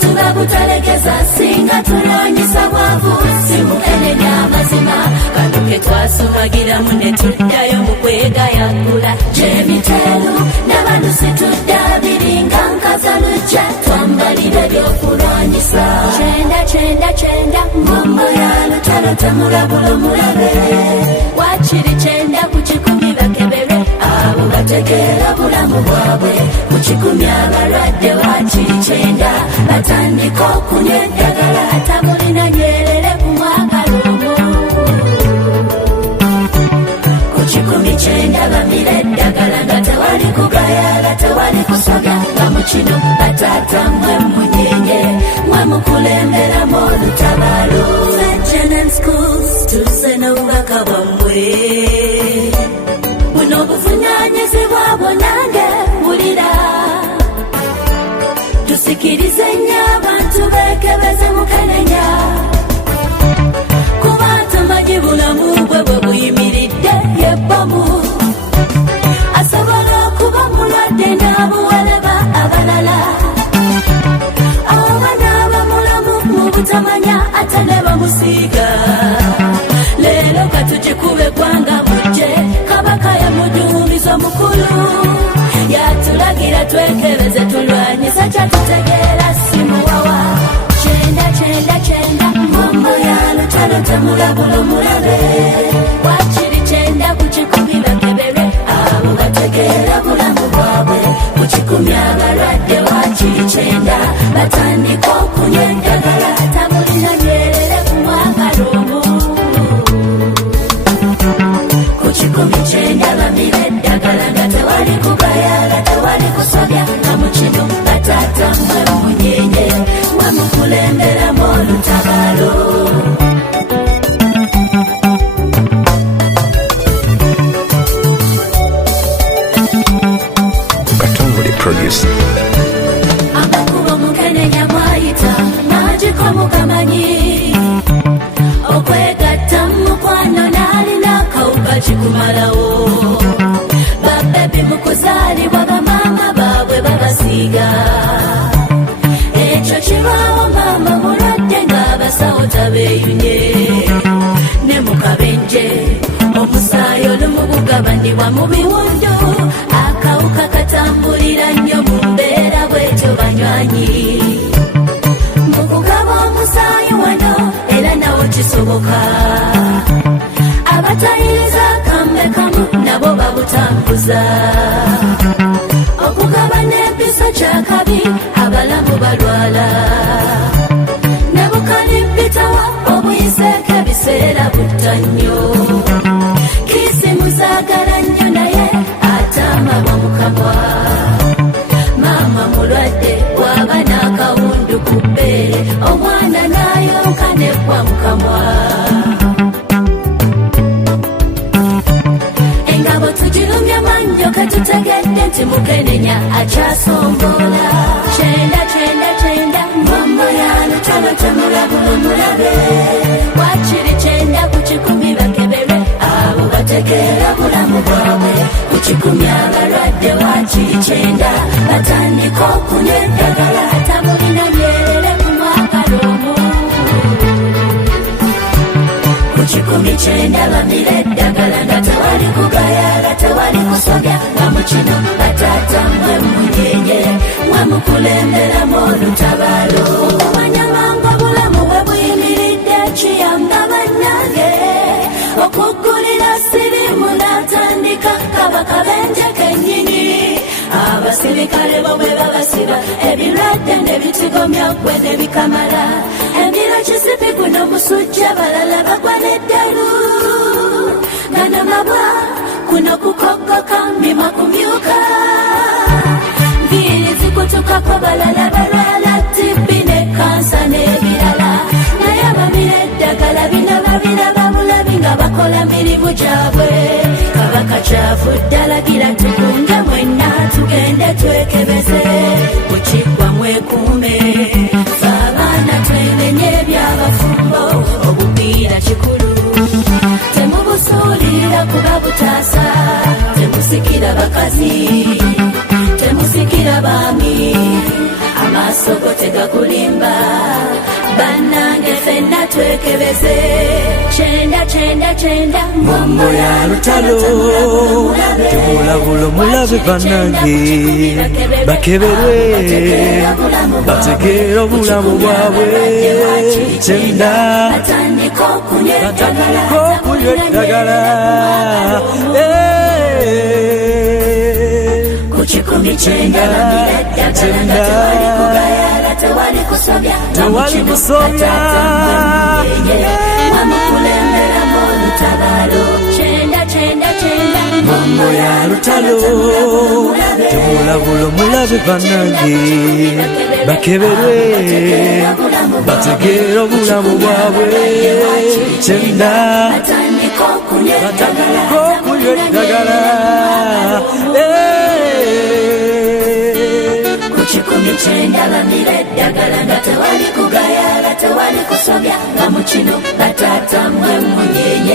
Tugabutalekeza singa tulonyisa bwavu simu enenya amazima kanuke twasumagira mune tuddayo mu kwegayagula Jemitelu n'abantu situddabiringa nkazalujja twambalire byokulwanyisa Chenda mbombo ya lutalo temulabula mulabe wakiri chenda kukikumi bakebere abo bategeera bulamu bwabwe kukikumi abalwadde wakiri chenda batandika okunywa eddagala atamulina nyerere ku mwagala omwo kukikumi chenda bamira eddagala nga tewali kugayala tewali kusoga nga mu kino bataata mwe munyenye mwe mukulemberamu olutabaalo Legend Schools tuse n'obubaka bwammwe buno obuvunaanyizibwa bwonange wulira tusikirize nnyo abantu beekebeze mukenenya kuba tamanyi bulamu bwe bwe buyimiridde yebbomu asobola okuba mulwadde n'abuwaleba abalala oba n'abamulamu mu butamanya ate ne bamusiiga leero katugikube gwanga mujje kabaka yamuduumiza mukulu yatulagira twekebeze tulwanyisa kyatutegeera simuwawa Chenda mbombo ya lutalo temulabula mulabe wakiri chenda kukikumi bakebere abo bategeera bulamu bwabwe kukikumi abalwadde wakiri chenda batandika okunywa eddagala tamulina nyerere ku mwagala omwo kukikumi chenda bamira eddagala nga tewali kugayala tewali kusobya nga mu kino bataata mwe munyenye mwe mukulemberamu olutabaalo amakubo mukenenya mwayita magiko mukamanyi okwegatta mukwano n'alina akawuka kikumalawo babebi mukuzaalibwa bamaama baabwe babasiiga ekyo kibaawo maama mulwadde ng'abasawo tabeeyunye ne mukabenje omusaayi olumugugabanibwa mu biwundu akawuka katambulira nnyo mu mbeera bwetyo banywanyi mu kugaba omusaayi wano era nawo kisoboka abatayiriza kambe kamu nabo babutambuza okugaba n'empisa kyakabi abalamu balwala nebukalibbitawa obuyiseeko ebiseera butta nnyo kisimuzaagala nnyo naye atamabwa mukamwa maama mulwadde waba n'akawundu ku bbeere omwana n'ayonka neggwa mukamwa engabo tugirumya mannyo katutegedde nti mukenenya akyasombola Chenda mbombo ya lutalo temulabula mulabe wakiri chenda kukikumi bakebere abo bategeera bulamu bwabwe kukikumi abalwadde wakiri chenda batandika okunywa eddagala tamulina nyerere ku mwagala omwo kukikumi chenda bamira eddagala nga tewali kugayala tewali kusobya nga mu kino bataata mwe munyenye mwe mukulemberamu olutabaalo okumanya mangu obulamu bwe buyimiridde kiyamba bannange okuggulira sirimu n'atandika kabaka benje kennyini abasirikale bo bwe babasiba ebirwadde ne bitigomya ggwe ne bikamala embiro kisipi guno musujja balala bagwa n'eddalu gano mabwa kuno kukoggoka mima kumyuka nviiri kitukako balala balwala tibbi ne kansa n'ebirala naye abamira eddagala bino babiraba bulabi nga bakola mirimu gyabwe kabaka kyavu ddala gira tukunge mwenna tugende twekebeze bukiggwa mwekuume fe abaana twemenye ebyabafumbo obupiira kikulu temubusuulirira kuba butaasa temusikira bakazi temusikira baami amaaso go tegakulimba bannange fenna twekebeze kyenda Mambo ya lutalo temulabula mulabe bannange bakeberwe bategeera obulamu bwabwe kyenda batandika okunywa eddagala kikumi kyenda bamira eddagala nga tewali kugayala tewali kusobya wamukulemberamu olutabaalo kyenda Mambo ya lutalo temulabula mulabe bannange bakeberwe bategeera obulamu bwabwe kyenda batandika okunywa eddagala kikumi kyenda bamira eddagala nga tewali kugayala tewali kusobya nga mu kino batatamwe munyenye